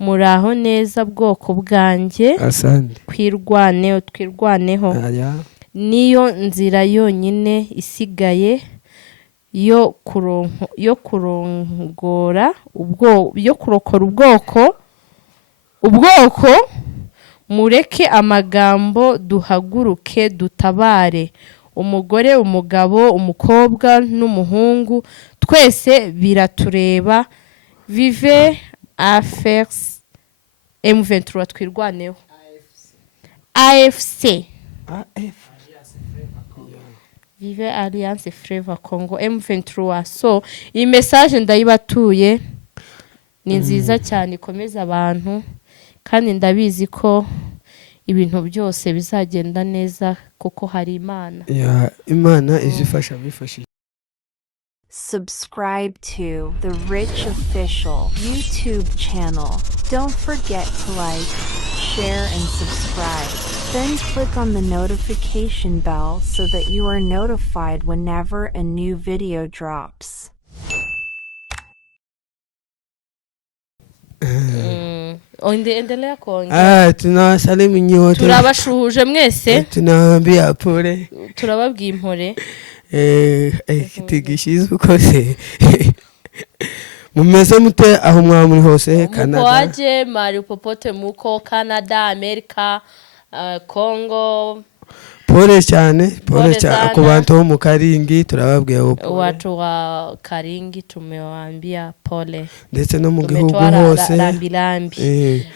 muraho neza bwoko bwanjye asante twirwaneho aya niyo nzira yonyine isigaye yo kurokora ubwoko mureke amagambo duhaguruke dutabare umugore umugabo umukobwa n'umuhungu twese biratureba vive afers M23 twirwaneho AFC Vive Alliance Fleuve Congo M23. So iyi message ndayibatuye ni nziza cyane ikomeza abantu kandi ndabizi ko ibintu byose bizagenda neza kuko hari Imana. Imana izifasha bifashije. Subscribe to the Rich Official YouTube channel. Don't forget to like, share, and subscribe. Then click on the notification bell so that you are notified whenever a new video drops. Endelea kuongea. Tunawasalimu nyote. Turabashuhuje mwese. Tunawaambia pole. Turababwiye impore. Kitigishizo kose. Mumeze mute aho mwa muri hose Canada. Muko aje mari popote muko Canada, America, Congo. Pole cyane ku bantu bo mu Karingi turababwiye watu wa Karingi tumewaambia pole. Ndetse no mu gihugu hose lambi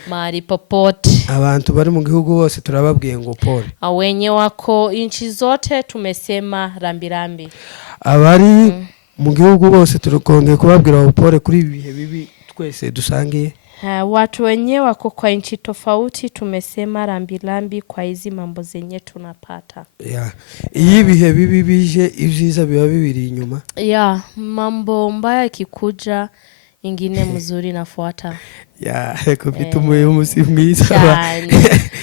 mari popote. Abantu bari mu gihugu hose turababwiye ngo pole. Wenye wako inchi zote tumesema rambirambi. Abari mu gihugu bose turukongeye kubabwira pole kuri ibihe bibi twese dusangiye. Watu wenye wako kwa inchi tofauti tumesema rambirambi kwa hizi mambo zenye tunapata. Iyi bihe bibi bije ivyiza biba bibiri inyuma. Mambo mbaya kikuja ingine mzuri nafuata. Kupitumuye umusi mwiza.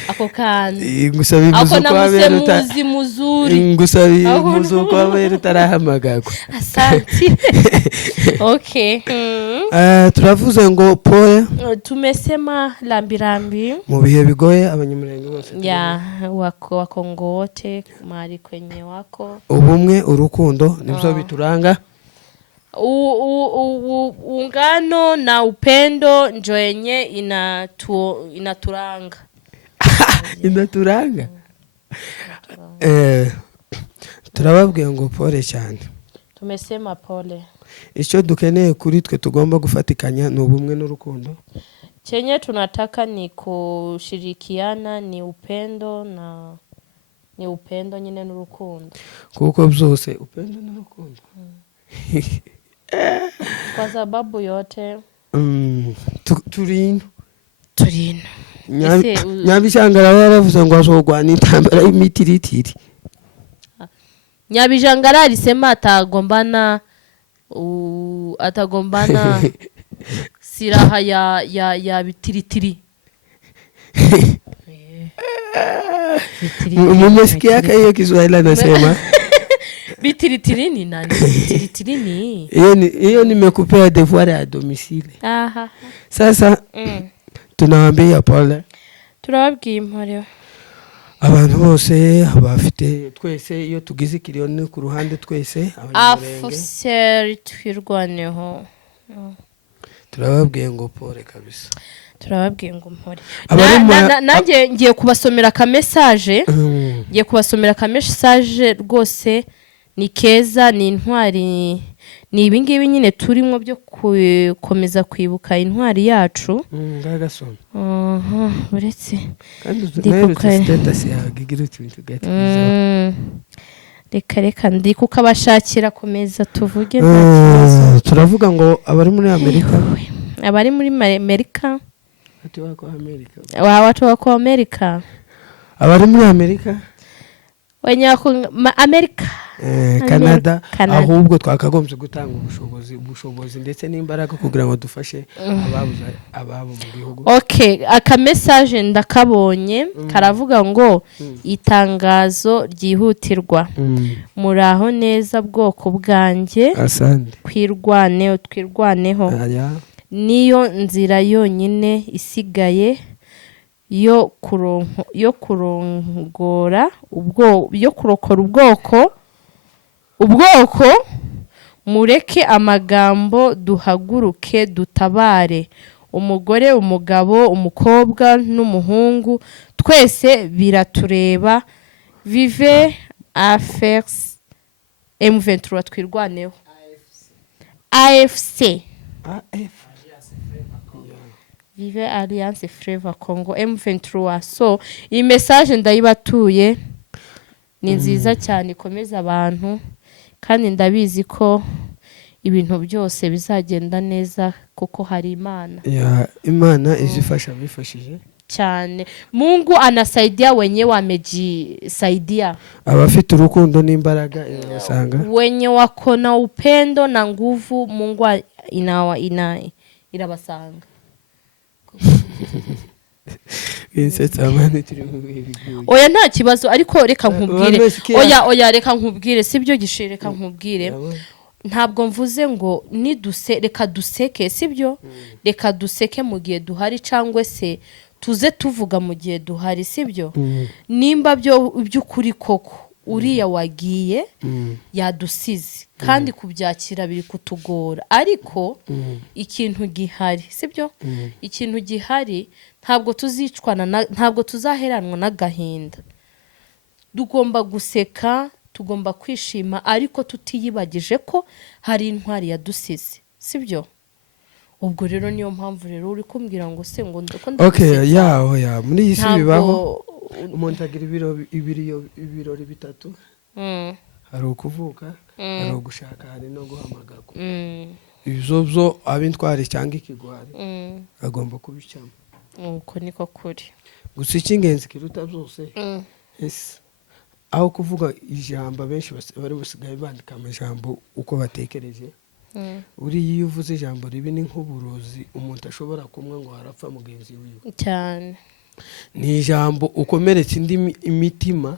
Ako kandi. Ngusabi muzu kwa bero muzuri. Ngusabi muzu kwa bero tarahamagako. Asante. Okay. Turavuze ngo pole. Tumesema lambirambi. Mu bihe bigoye abanyamurenge bose. Wako ngote mari kwenye wako. Ubumwe urukundo nibyo bituranga. Ungano na upendo njo yenye inaturanga. Inaturanga. Turababwiye ngo pole cyane. Tumesema pole. Icyo dukeneye kuri twe tugomba gufatikanya n'ubumwe n'urukundo. Chenye tunataka ni kushirikiana ni upendo nyine n'urukundo. Kuko byose upendo n'urukundo. Kwa sababu yote turino Nyabijangara yaravuze ngo azogwana intambara y'imitiritiri. Nyabijangara alisema atagombana silaha ya bitiritiri. Mmesikia hiyo Kiswahili anasema bitiritiri ni nani? Bitiritiri ni hiyo nimekupea devoir ya domicile. Sasa tunawaambia pole. Turababwiye impore. Abantu bose bafite twese iyo tugize kiriyoni ku ruhande twese abanyamurenge twirwaneho. Turababwiye ngo pole kabisa. Turababwiye ngo mpore. Nanjye ngiye kubasomera ka message. Ngiye kubasomera ka message rwose ni keza ni intwari ni ibingibi nyine turimo byo komeza kwibuka intwari yacu. Ngagasoma. Uretse kandi status yagigira ikintu gatiza. Reka ndi kukabashakira komeza tuvuge. Turavuga ngo abari muri Amerika. Abari muri Amerika. Watu wako Amerika. Abari muri Amerika. Wenye wako Amerika. Canada ahubwo twakagombye gutanga ubushobozi ndetse n'imbaraga kugira ngo dufashe ababo mu gihugu. Okay, aka message ndakabonye karavuga ngo itangazo ryihutirwa. Muraho neza bwoko bwanjye. Asante. Twirwaneho. niyo nzira yonyine isigaye yo kurokora ubwoko. Mureke amagambo duhaguruke dutabare. Umugore, umugabo, umukobwa n'umuhungu, twese biratureba. Vive AFC M23 twirwaneho. AFC Vive Alliance Fleuve Congo M23. So iyi message ndayibatuye ni nziza cyane, ikomeza abantu, kandi ndabizi ko ibintu byose bizagenda neza kuko hari Imana. Imana izifasha bifashije cyane. Mungu anasaidia wenye wamejisaidia. Abafite urukundo n'imbaraga irabasanga. Wenye wako na upendo na nguvu, Mungu irabasanga. Oya nta kibazo, ariko reka nkubwire. Oya reka nkubwire, sibyo gishire, reka nkubwire. Ntabwo mvuze ngo reka duseke, sibyo? Reka duseke mu gihe duhari, cyangwa se tuze tuvuga mu gihe duhari, sibyo? Nimba by'ukuri koko uriya wagiye yadusize, kandi kubyakira biri kutugora, ariko ikintu gihari, sibyo? Ikintu gihari, ntabwo tuzicwana, ntabwo tuzaheranwa n'agahinda. Tugomba guseka, tugomba kwishima, ariko tutiyibagije ko hari intwari yadusize, sibyo? Ubwo rero niyo mpamvu rero uri kumbwira ngo se ngo ndakunda. Okay, ya muri iyi si bibaho umuntu agira ibirori bitatu. Hari ukuvuka, hari ugushaka, hari no guhamagarwa. Ibyo byo abintwari cyangwa ikigwari agomba kubicamo. Uko niko kuri. Gusa icy'ingenzi kiruta byose aho kuvuga ijambo, benshi bari busigaye bandika amajambo uko batekereje. Uriya iyo uvuze ijambo ribi ni nk'uburozi umuntu ashobora kumwe ngo harapfa mugenzi wiwe cyane. Ni ijambo ukomeretse indi imitima.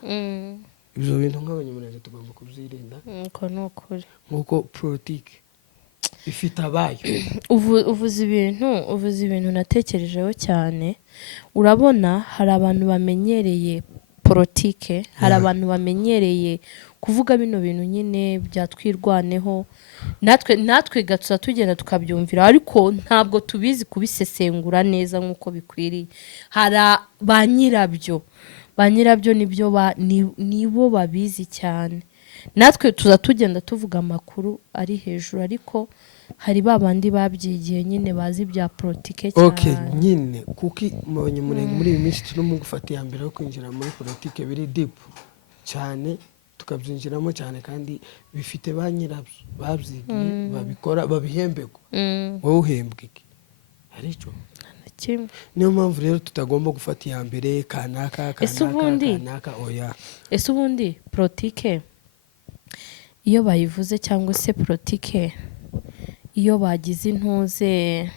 Ibyo bintu nk'abanyamurenge tugomba kubyirinda. Uko ni ukuri. Nk'uko politiki ifite abayo. Uvuze ibintu natekerejeho cyane. Urabona hari abantu bamenyereye politike, hari abantu bamenyereye kuvuga bino bintu nyine byatwirwaneho, natwe gatsa tugenda tukabyumvira, ariko ntabwo tubizi kubisesengura neza nk'uko bikwiriye. Hari ba nyirabyo nibo babizi cyane. Natwe tuza tugenda tuvuga amakuru ari hejuru, ariko hari babandi babyigiye nyine bazi bya politike cyane. Okay, nyine kuki abanyamurenge muri iyi minsi turimo gufata iya mbere yo kwinjira muri politike biri deep cyane, tukabyinjiramo cyane, kandi bifite ba nyirabyo babyigiye, babikora, babihembego. Wowe uhembwe iki? Aricyo niyo mpamvu rero tutagomba gufata iya mbere kanaka. Oya. Ese ubundi politike iyo bayivuze, cyangwa se politike iyo bagize intuze,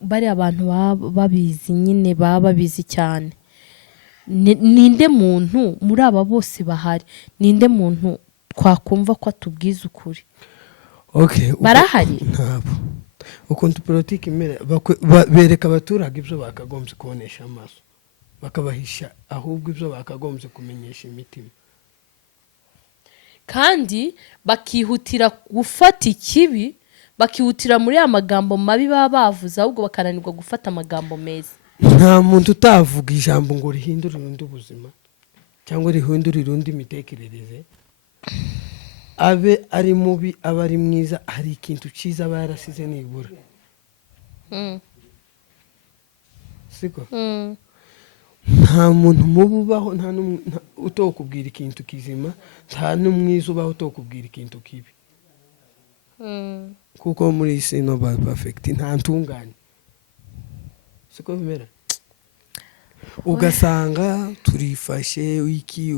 bari abantu babizi nyine, baba babizi cyane. Ninde muntu muri aba bose bahari, ninde muntu twakumva ko atubwiza ukuri? Okay, barahari? Ntabo. Ukuntu politiki imere bereka abaturage ibyo bakagombye kubonesha amaso, bakabahisha ahubwo ibyo bakagombye kumenyesha imitima, kandi bakihutira gufata ikibi, bakihutira muri ya magambo mabi baba bavuze, ahubwo bakananirwa gufata amagambo meza. Nta muntu utavuga ijambo ngo rihindure urundi ubuzima cyangwa rihindure urundi imitekerereze. Abe ari mubi, aba ari mwiza, hari ikintu cyiza aba yarasize nibura. Siko? Nta muntu mubi ubaho, nta utokubwira ikintu kizima, nta n'umwiza ubaho utokubwira ikintu kibi. Kuko muri isi no perfect, nta ntungane. Siko bimera? Ugasanga turifashe wiki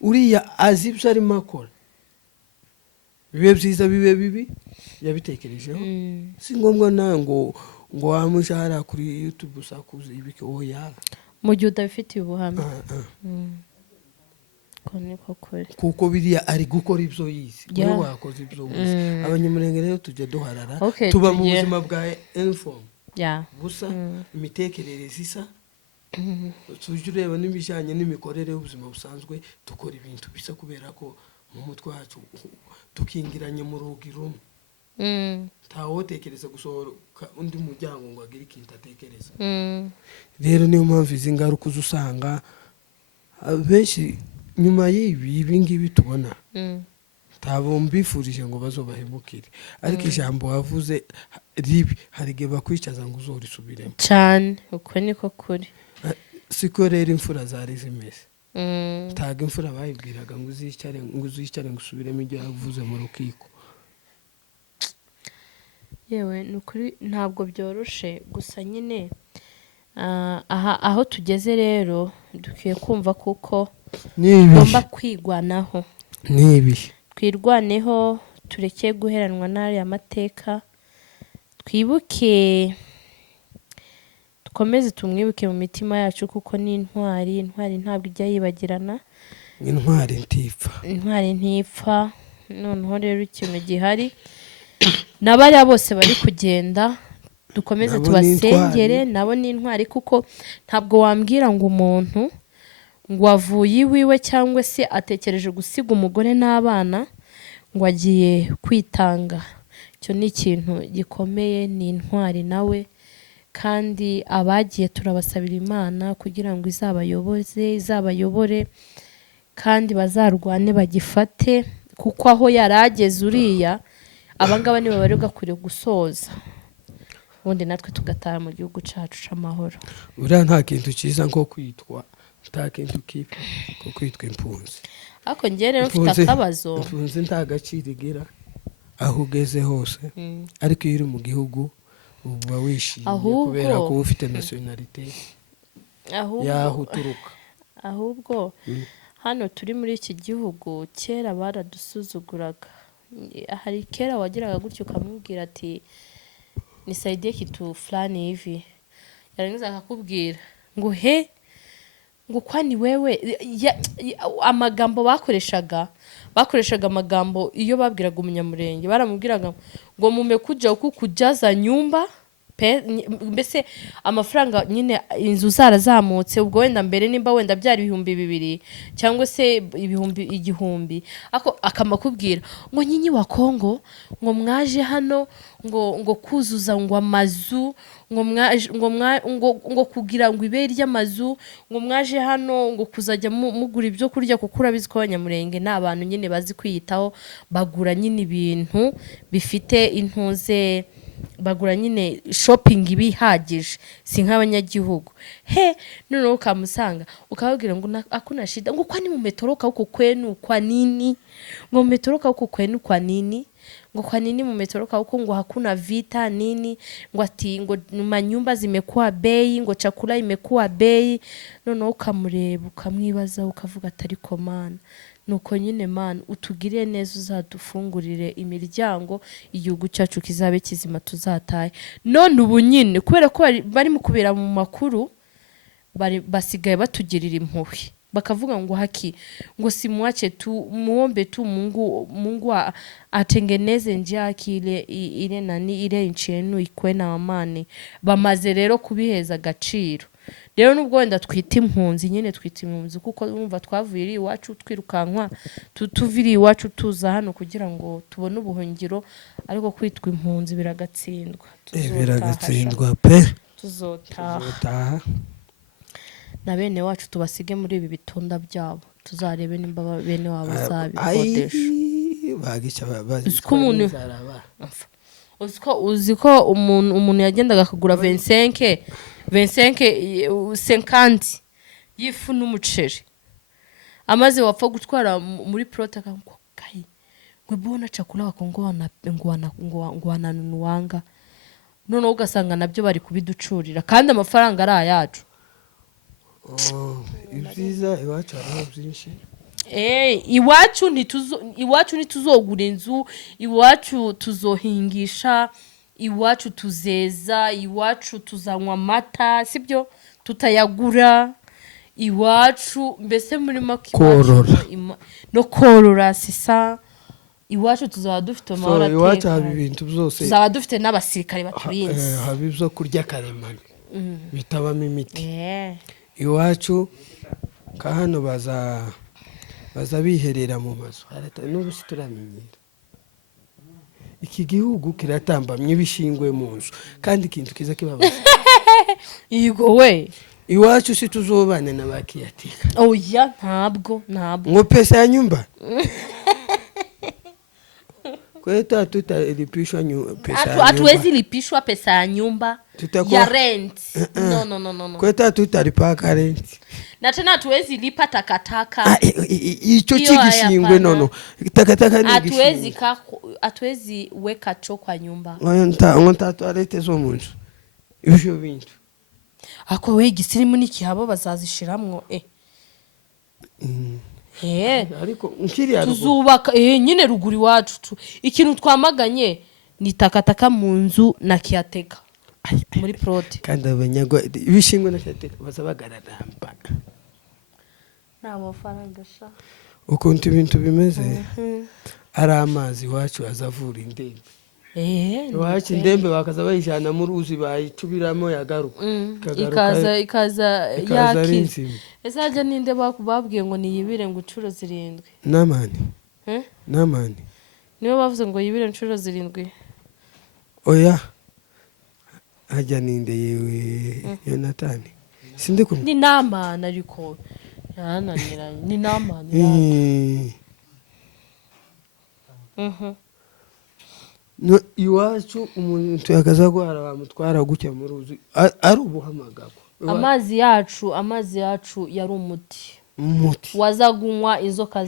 uriya azi ibyo arimo akora, bibe byiza bibe bibi yabitekerejeho. Si ngombwa nawe ngo wamushahara kuri YouTube usakuze ibiki. Oya, mu gihe udafitiye ubuhamya. kuko biriya ari gukora ibyo yize wowe wakoze ibyo wize abanyamurenge rero tujya duharara tuba mu buzima bwa uniform busa imitekerereze isa tujya ureba n'ibijyanye n'imikorere y'ubuzima busanzwe dukora ibintu bisa kubera ko mu mutwe wacu tukingiranye mu rugi rumwe ntawotekereza gusohoka undi muryango ngo agire ikintu atekereza rero niyo mpamvu izi ngaruka uzusanga benshi nyuma y'ibi ngibi tubona ntabwo mbifurije ngo bazobahemukire ariko ijambo wavuze ribi hari igihe bakwicaza ngo uzorisubiremo cyane uko niko kuri siko rero imfura zari zimeze ntabwo imfura bayibwiraga ngo uzicare ngo usubiremo ibyo yavuze mu rukiko yewe ni ukuri ntabwo byoroshe gusa nyine aho tugeze rero dukwiye kumva kuko tugomba kwigwanaho twirwaneho tureke guheranwa n'ariya mateka twibuke dukomeze tumwibuke mu mitima yacu kuko ni intwari ntabwo ijya yibagirana intwari ntipfa noneho rero ikintu gihari n'abariya bose bari kugenda dukomeze tubasengere nabo ni intwari kuko ntabwo wambwira ngo umuntu ngo avuye iwiwe cyangwa se atekereje gusiga umugore n'abana ngo agiye kwitanga icyo ni ikintu gikomeye ni intwari nawe kandi abagiye turabasabira Imana kugira ngo izabayobore kandi bazarwane bagifate kuko aho yarageze uriya abangaba nibo bari gakwiriye gusoza ubundi natwe tugataha mu gihugu cyacu c'amahoro uriya nta kintu cyiza nko kwitwa nta kintu kibi ko kwitwa impunzi ariko njye rero mfite akabazo impunzi nta gaciro igira aho ugeze hose ariko iyo uri mu gihugu uba wishimye kubera ko ufite nationalite yaho uturuka ahubwo hano turi muri iki gihugu kera baradusuzuguraga hari kera wagiraga gutyo ukamubwira ati nisaidie kitu fulani hivi yarangiza akakubwira ngo he ngo kwani wewe amagambo bakoreshaga amagambo iyo babwiraga umunyamurenge baramubwiraga ngo mumekuja huku kujaza nyumba mbese amafaranga nyine inzu zarazamutse ubwo wenda mbere nimba wenda byari 2,000 cyangwa se 1,000 ako akamakubwira ngo nyinyi wa Kongo ngo mwaje hano ngo kuzuza ngo amazu ngo kugira ngo ibe ry'amazu ngo mwaje hano ngo kuzajya mugura ibyo kurya kuko urabizi ko abanyamurenge n'abantu nyine bazi kwiyitaho bagura nyine ibintu bifite intuze bagura nyine shopping ibihagije si nk'abanyagihugu none ukamusanga ukababwira ngo akuna shida ngo kwani mumetoroka huko kwenu kwa nini ngo mumetoroka huko kwenu kwa nini ngo kwa nini mumetoroka huko ngo hakuna vita nini ngo ati ngo manyumba zimekuwa bei ngo chakula imekuwa bei none ukamureba ukamwibaza ukavuga atari komana nuko nyine man utugire neza uzadufungurire imiryango igihugu cyacu kizabe kizima tuzataye none ubu nyine kubera ko bari mu kubera mu makuru basigaye batugirira impuhwe bakavuga ngo haki ngo simwache tu muombe tu Mungu atengeneze njia ile nani ile nchi yenu ikwe na amani bamaze rero kubiheza agaciro rero nubwo wenda twita impunzi nyine twita impunzi kuko umva twavuye iwacu twirukankwa tuviri iwacu tuza hano kugira ngo tubone ubuhungiro ariko kwitwa impunzi biragatsindwa pe tuzotaha na bene wacu tubasige muri ibi bitunda byabo tuzarebe nimba bene wabo bazabikodesha uziko umuntu yagendaga akagura 50 yifu n'umuceri amaze wapfa gutwara muri protaka ngo kai ngo bona chakula wakongo ngo wanga none ugasanga nabyo bari kubiducurira kandi amafaranga ari ayacu ibyiza iwacu ari byinshi iwacu ntituzogura inzu iwacu tuzohingisha iwacu tuzeza iwacu tuzanywa amata sibyo tutayagura iwacu mbese muri make korora no korora sisa iwacu tuzaba dufite amahoro ateka iwacu haba ibintu byose tuzaba dufite n'abasirikare baturinze haba ibyo kurya karemano bitabamo imiti iwacu ka hano baza biherera mu mazu n'ubu si turamenyera iki gihugu kiratambamye ibishingwe mu nzu kandi ikintu kiza kibabaza yego we iwacu si tuzobana na bakiyatika oya ntabwo ngo pesa ya nyumba kwetu hatutalipishwa pesa ya nyumba hatuwezi lipishwa pesa ya nyumba ya rent no kwetu hatutalipa rent na tena hatuwezi lipa takataka hicho chikishingwe nono takataka ni hatuwezi weka choo kwa nyumba nta toilette zo mu nzu ibyo bintu ako we gisirimu nikihabo bazazishiramwo ariko nkiriya tuzubaka nyine ruguru iwacu ikintu twamaganye ni takataka mu nzu na kiyateka muri prote kandi abanyagwa ibishingwe na kiyateka bazabagararamba nabo faranga sha ukuntu ibintu bimeze ari amazi iwacu azavura indembe iwacu indembe bakaza bayijyana mu ruzi bayicubiramo yagaruka ikaza yakiza ese hajya ninde babwiye ngo niyibire ngo inshuro 7 namani niwe bavuze ngo yibire inshuro 7 oya hajya ninde yewe Yonatani sinde kumwe ni namana ariko yananiranye ni namana no iwacu umuntu yakaza gwara bamutwara gucya mu ruzi ari ubuhamagabo amazi yacu yari umuti wazagunywa inzoka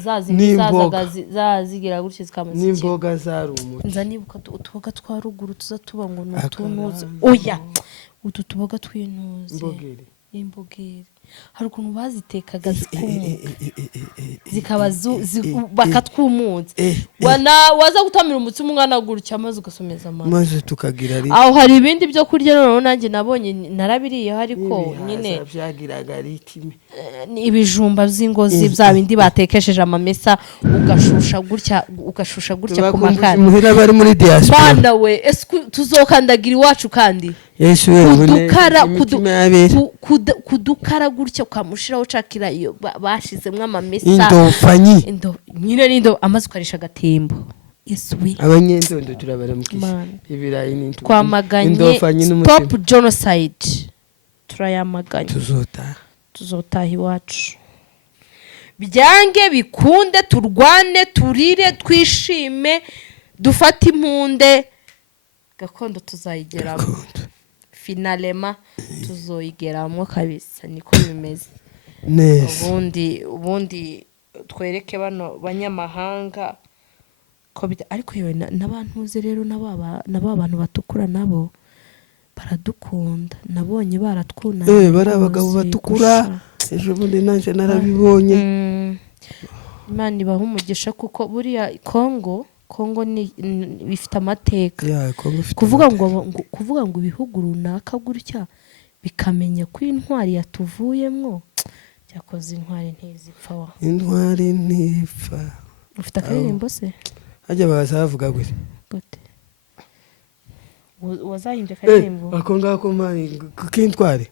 zazigira gutya zikamaziki n'imboga zari umuti nza nibuka utuboga twa ruguru tuza tuba ngo nutunuze oya utu tuboga twinuze imbogeri hari ukuntu bazitekaga zikaba bakatwumunze waza gutamira umutsima umwana gutya amaze ugasomeza amazi maze tukagira aho hari ibindi byo kurya none nanjye nabonye narabiriye ariko nyine byagiraga ritime ibijumba by'ingozi bya bindi batekesheje amamesa ugashusha gutya ku makara muhira bari muri diaspora bana we tuzokandagira iwacu kandi Yesu kudukara gutya ukamushiraho cakira iyo bashizemwe amamesa indofanyi nyine nindo amaze ukarisha agatembo Yesu we abanyendondo turabaramukisha ibirayi n'intu twamaganye stop genocide turayamaganye tuzotaha iwacu byange bikunde turwane turire twishime dufate impunde gakondo tuzayigeramo finalema tuzoyigeramo kabisa niko bimeze neza ubundi twereke bano banyamahanga ko ariko yewe n'abantuze rero naba bantu batukura nabo baradukunda nabonye baratwunana bari abagabo batukura ejo bundi nanje narabibonye Imana ibaha umugisha kuko buriya Kongo ni bifite amateka kuvuga ngo ibihugu runaka gutya bikamenya ko intwari yatuvuyemwo cyakoze intwari ntizipfa wa intwari ntipfa ufite akaririmbo se hajya bazavuga gute wazahimbye akaririmbo ako ngako mani k'intwari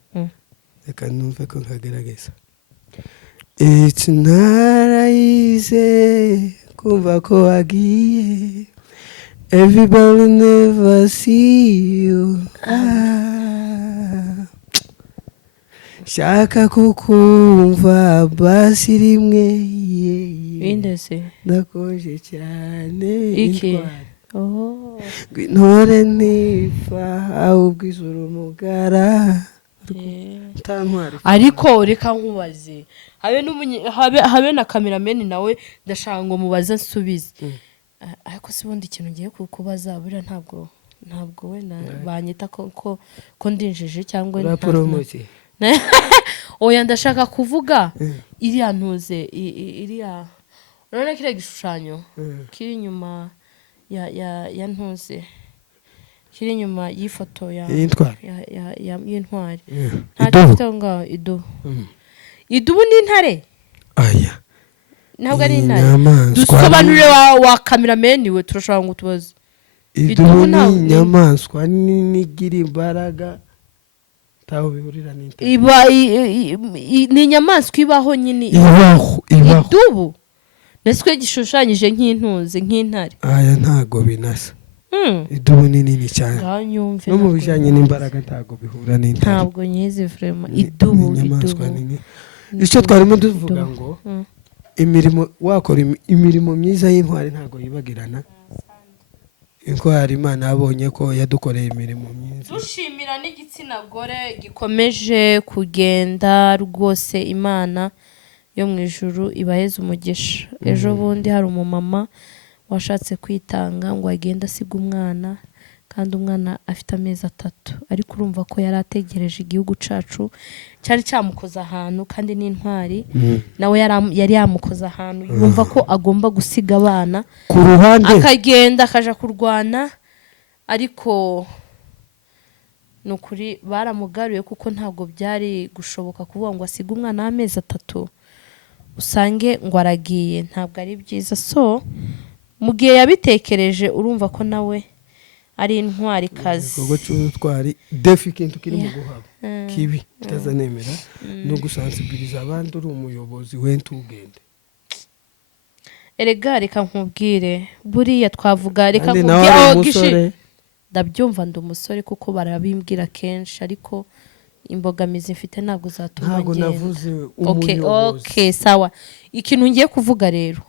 reka numve ko nkagerageza it's not easy kumva ko wagiye everybody never see you shaka kukumva basi rimwe bindese ndakonje cyane intwari intore ntifa ahubwo izuru umugara ariko reka nkubaze habe na kamerameni nawe ndashaka ngo mubaze nsubize ariko sibundi ikintu ngiye kukubaza buriya ntabwo wenda banyita ko ndinjije cyangwa oya ndashaka kuvuga iriya ntuze iriya urabona kiriya gishushanyo kiri inyuma ya ntuze kiri inyuma y'ifoto y'intwari ntacyo ngaho ido idubu ni intare aya ntabwo ari intare inyamaswa dusobanurire wa kamerameni we turashobora ngo tubaze idubu ni inyamaswa nini igira imbaraga taho bihurira n'intare ni inyamaswa ibaho nyine ibaho idubu ndetse gishushanyije nk'intuzi nk'intare aya ntago binasa idubu ni nini cyane no mu bijyanye n'imbaraga ntago bihura n'intare ntabwo nyizi vraiment idubu icyo twarimo tuvuga ngo imirimo wakora imirimo myiza y'intwari ntago yibagirana intwari Imana yabonye ko yadukoreye imirimo myiza dushimira n'igitsina gore gikomeje kugenda rwose Imana yo mu ijuru ibaheze umugisha ejo bundi hari umumama washatse kwitanga ngo agende asiga umwana kandi umwana afite amezi 3 ariko urumva ko yari ategereje igihugu cacu cyari cyamukoza ahantu kandi n'intwari nawe yari yamukoza ahantu yumva ko agomba gusiga abana ku ruhande akagenda akaja kurwana ariko nukuri baramugaruye kuko ntabwo byari gushoboka kuvuga ngo asiga umwana w'amezi 3 usange ngo aragiye ntabwo ari byiza so mu gihe yabitekereje urumva ko nawe ari intwari kazi ubwo cy'utwari defi kintu kiri mu guhaba kibi tazanemera no gusensibiliza abandi uri umuyobozi wente ugende erega reka nkubwire buriya twavuga reka nkubwire ndabyumva ndi umusore kuko barabimbwira kenshi ariko imbogamizi mfite ntabwo zatuma ntabwo navuze umuyobozi okay sawa ikintu ngiye kuvuga rero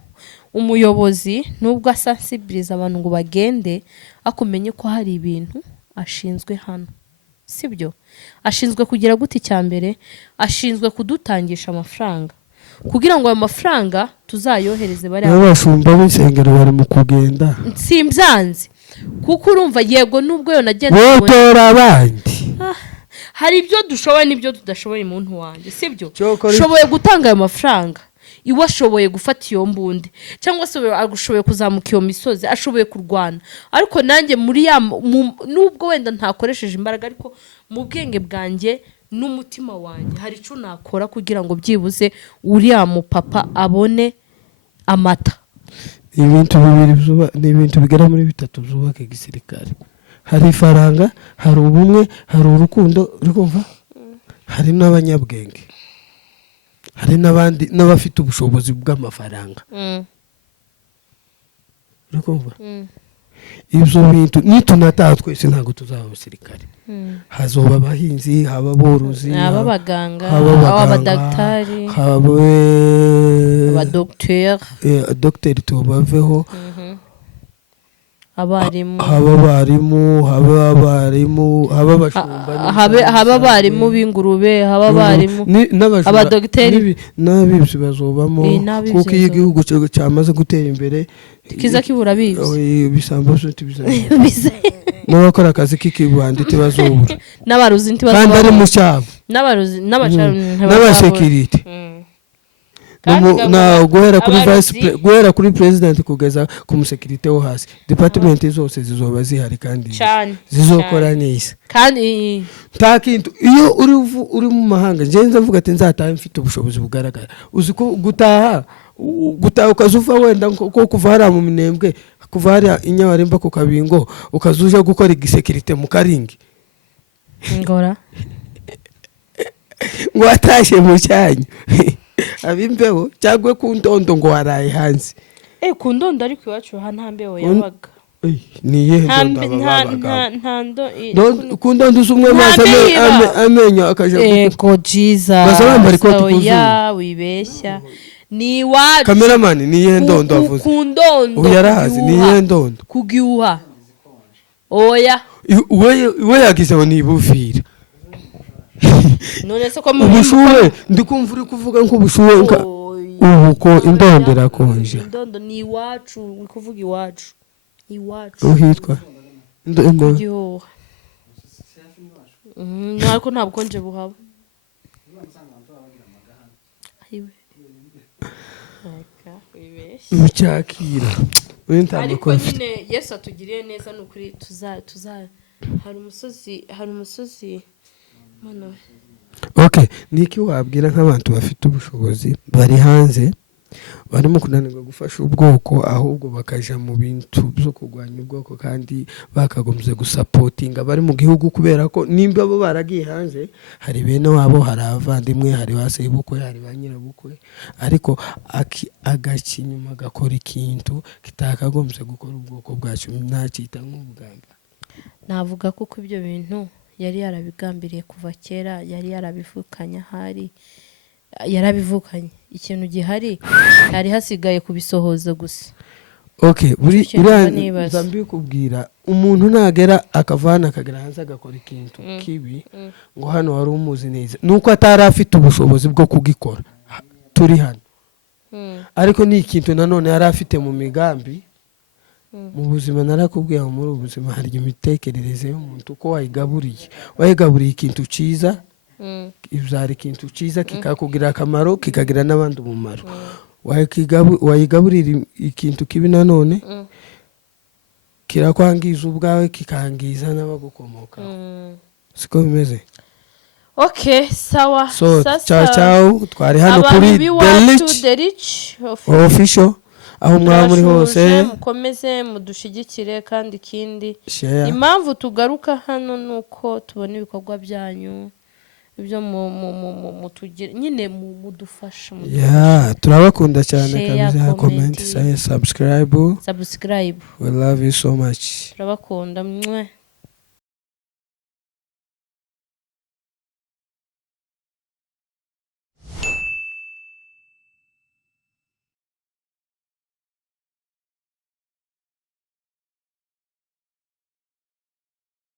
umuyobozi nubwo asensibiliza abantu ngo bagende akumenye ko hari ibintu ashinzwe hano sibyo ashinzwe kugira gute cyambere ashinzwe kudutangisha amafaranga kugira ngo ayo mafaranga tuzayohereze bari abashumba b'isengero bari mu kugenda simbyanze kuko urumva yego nubwo yo nagenda wotora abandi hari ibyo dushoboye n'ibyo tudashoboye umuntu wanjye sibyo shoboye gutanga ayo mafaranga iwe ashoboye gufata iyo mbundi cyangwa se agushoboye kuzamuka iyo misozi ashoboye kurwana ariko nanjye muri nubwo wenda ntakoresheje imbaraga ariko mu bwenge bwanjye n'umutima wanjye hari icyo nakora kugira ngo byibuze uriya mupapa abone amata ibintu bibiri ni ibintu bigera muri 3 zubaka igisirikare hari ifaranga hari ubumwe hari urukundo rukumva hari n'abanyabwenge hari n'abandi n'abafite ubushobozi bw'amafaranga rukumva ibyo bintu nitunataha twese ntabwo tuzaba abasirikare hazoba abahinzi haba aborozi haba abaganga haba abadagitari abadogiteri tubaveho abarimu haba abarimu b'ingurube haba abarimu abadogiteri n'abibyi bazobamo kuko iyo igihugu cyamaze gutera imbere kiza kibura bibye bisambo n'abakora akazi k'ikibandi tibazobura n'abaruzi ntibazobura kandi ari mu cyabo n'abaruzi n'abashekirite guhera kuri president kugeza ku musekirite wo hasi department zose zizoba zihari kandi zizokora neza kandi takintu iyo uri mu mahanga ngenza mvuga ati nzataha mfite ubushobozi bugaragara uzi ko gutaha ukazuva wenda ko kuva hari mu minembwe kuva hari inyawaremba ku kabingo ukazuja gukora igisekirite mu karingi ngora ngo atashe mu cyanyu abimbeho cyagwe ku ndondo ngo waraye hanze ku ndondo ariko iwacu nta mbeho yabaga niye ku ndondo z'umwe maze amenyo akaje ko jiza bazabambara ikoti kuzuba wibeshya ni iwacu cameraman niye ndondo avuze ku ndondo ubu yarahazi niye ndondo kugiuha oya we yagizeho nibuvira none se ko ubushuhe ndikumva uri kuvuga ngo ubushuhe ubu ko indondera konje indondo ni iwacu uri kuvuga iwacu uhitwa indondo nako ntabwo nje buhaba mucyakira ariko nyine Yesu atugiriye neza n'ukuri tuza hari umusozi Okay, niki wabwira nk'abantu bafite ubushobozi bari hanze barimo kunanirwa gufasha ubwoko ahubwo bakaja mu bintu byo kurwanya ubwoko kandi bakagombye gusapotinga bari mu gihugu kubera ko nimba bo baragiye hanze hari bene wabo hari abavandimwe hari basebukwe hari banyirabukwe ariko agakinyuma gakora ikintu kitakagombye gukora ubwoko bwacu nacita nk'ubugamba. Navuga kuko ibyo bintu yari yarabigambiriye kuva kera, yari yarabivukanye ahari, yarabivukanye. Ikintu gihari hari hasigaye kubisohoza gusa. Okay, buri uriya mbikubwira umuntu nagera akavana akagera hanze agakora ikintu kibi ngo hano wari umuzi neza nuko atari afite ubushobozi bwo kugikora turi hano, ariko ni ikintu nanone yari afite mu migambi. Mu buzima narakubwiye muri ubuzima hari imitekerereze y'umuntu uko wayigaburiye ikintu ciza ibyari ikintu ciza kikakugira akamaro kikagira n'abandi umumaro. Wayigaburira ikintu kibi nanone kirakwangiza ubwawe kikangiza n'abagukomoka. Siko bimeze. Okay, sawa. So ciao twari hano kuri The Rich Official aho mwaba muri hose mukomeze mudushigikire kandi ikindi impamvu tugaruka hano nuko tubona ibikorwa byanyu ibyo mutugire nyine mudufasha turabakunda cyane kabisa. Comment, say subscribe. We love you so much. Turabakunda mwe.